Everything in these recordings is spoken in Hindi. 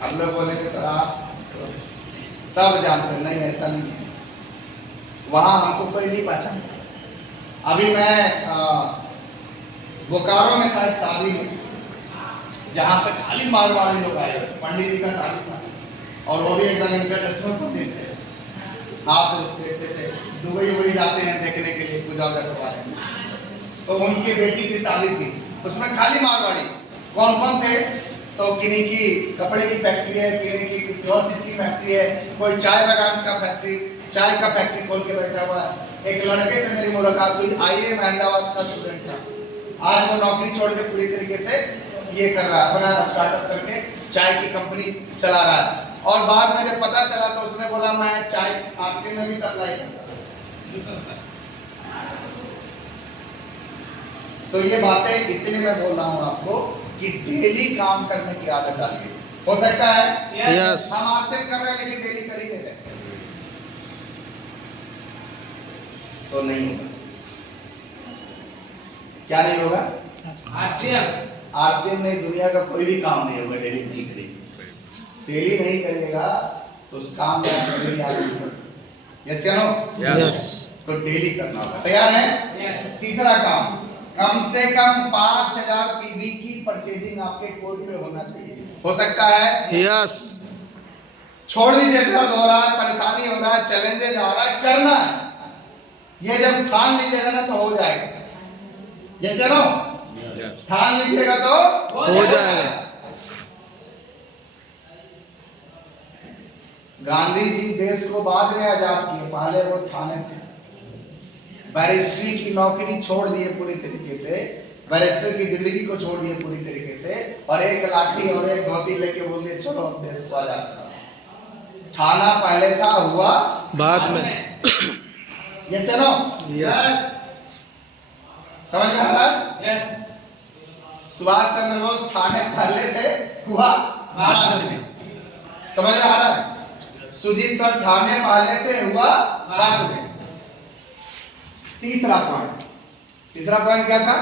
हम लोग बोले कि सर आप सब जानते हैं, नहीं ऐसा नहीं है, वहाँ हमको कोई नहीं पहचानता। अभी मैं बोकारो में था एक शादी में, जहाँ पे खाली मारवाड़ी लोग आए, पंडित जी का शादी था, और वो भी एकदम इंटरनेशनल पंडित थे, आप देखते थे दुबई जाते हैं देखने के लिए पूजा करवाने, तो उनकी बेटी की शादी थी, उसमें खाली मारवाड़ी। कौन कौन थे? तो किन्हीं की कपड़े की फैक्ट्री है, किन्हीं की किसी और चीज की फैक्ट्री है, कोई चाय बागान का फैक्ट्री, चाय का फैक्ट्री खोल के बैठा हुआ है। एक लड़के से मेरी मुलाकात हुई, IIM अहमदाबाद का स्टूडेंट था, आज वो नौकरी छोड़ के पूरी तरीके से ये कर रहा है, अपना स्टार्टअप करके चाय की कंपनी चला रहा है। और बाद में जब पता चला तो उसने बोला मैं चाय आपसे में भी सप्लाई करता। तो ये बातें इसलिए मैं बोल रहा हूँ आपको कि डेली काम करने की आदत डालिए। हो सकता है यस हम आरसीएम कर रहे हैं लेकिन डेली कर ही नहीं रहे, तो नहीं होगा। क्या नहीं होगा? आरसीएम नहीं, दुनिया का कोई भी काम नहीं होगा डेली नहीं करेगा। डेली नहीं करिएगा तो उस काम में कभी आगे नहीं बढ़ सकते। यस या नो? यस तो डेली करना होगा। तैयार है? तीसरा काम, कम से कम 5000 पीवी की परचेजिंग आपके कोड पे होना चाहिए। हो सकता है? यस छोड़ दीजिए, दर्द हो रहा है, परेशानी हो रहा है, चैलेंजेस आ रहा है, करना है। ये जब ठान लीजिएगा ना तो हो जाएगा। यस या नो? ठान लीजिएगा तो हो जाएगा। गांधी जी देश को बाद में आजाद किए, पहले वो ठाने थे। बैरिस्ट्री की नौकरी छोड़ दिए पूरी तरीके से, बैरिस्टर की जिंदगी को छोड़ दिए पूरी तरीके से, और एक लाठी और एक धोती लेके बोल दिए चलो देश को आजाद करो। ठाना पहले था, हुआ बाद में। यस या नो? यस समझ में आ रहा है? सुभाष चंद्र बोस ठाने पहले थे, हुआ बाद में। समझ में आ रहा है? सुजीत सर ठाने पहले थे, हुआ बाद में। तीसरा पॉइंट क्या था?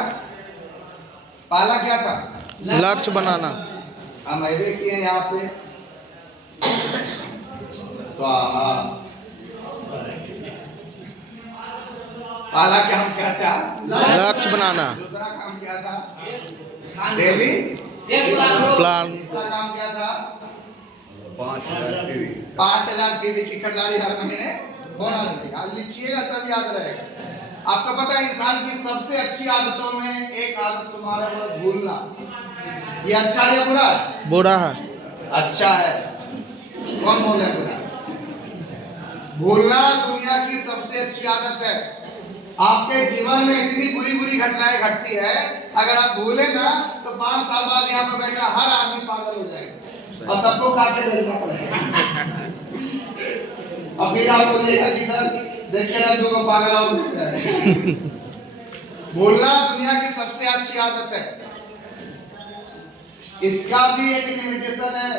पहला क्या था? लक्ष्य बनाना। हम ऐसे किए यहाँ पे स्वाहा। पहला क्या हम क्या था? लक्ष्य बनाना। दूसरा काम क्या था? Daily plan. तीसरा काम क्या था? 5000 पीवी की खरीदारी हर महीने होना चाहिए। आज लिखिएगा तब याद रहेगा। आपको पता है इंसान की सबसे अच्छी आदतों में एक आदत तुम्हारा वो भूलना। ये अच्छा है या बुरा? बुरा है। अच्छा है। कौन बोल रहा है बुरा? भूलना दुनिया की सबसे अच्छी आदत है। आपके जीवन में इतनी बुरी घटनाएं घटती है, अगर आप भूले ना तो 5 साल बाद यहाँ पर बैठा हर आदमी पागल हो जाएगा और सबको काट के भेजना पड़ेगा। और फिर आप बोलिएगा कि सर देखिए ना दो पागल और भूलना दुनिया की सबसे अच्छी आदत है। इसका भी एक लिमिटेशन है,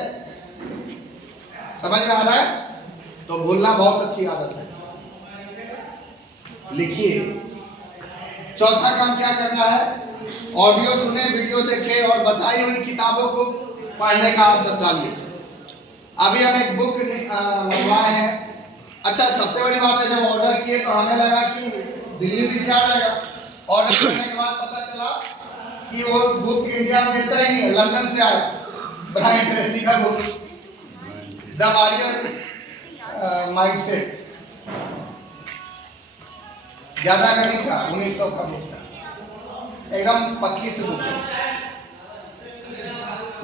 समझ में आ रहा है? तो भूलना बहुत अच्छी आदत है। लिखिए। चौथा काम क्या करना है? ऑडियो सुने, वीडियो देखे और बताई हुई किताबों को पढ़ने का आदत डालिए। अभी हम एक बुक मंगवाए हैं। अच्छा, सबसे बड़ी बात है जब ऑर्डर किए तो हमें लगा कि डिलीवरी से आ जाएगा। ऑर्डर करने के बाद पता चला कि वो बुक इंडिया में मिलता ही नहीं है, लंदन से आया। ब्रायन ट्रेसी का बुक द वॉरियर माइंडसेट, ज्यादा का नहीं था, 1900 का बुक था। एकदम पतली सी बुक है।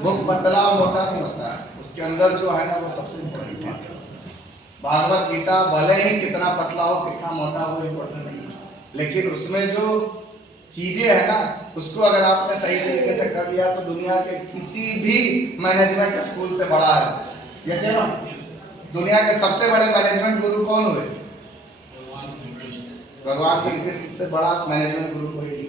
बुक पतला और मोटा नहीं होता है, उसके अंदर जो है ना वो सबसे इम्पोर्टेंट है। भागवत गीता भले ही कितना पतला हो कितना मोटा हो इम्पोर्टेंट नहीं है, लेकिन उसमें जो चीजें है ना उसको अगर आपने सही तरीके से कर लिया तो दुनिया के किसी भी मैनेजमेंट स्कूल से बड़ा है। जैसे ना दुनिया के सबसे बड़े मैनेजमेंट गुरु कौन हुए? भगवान श्री कृष्ण से बड़ा मैनेजमेंट गुरु कोई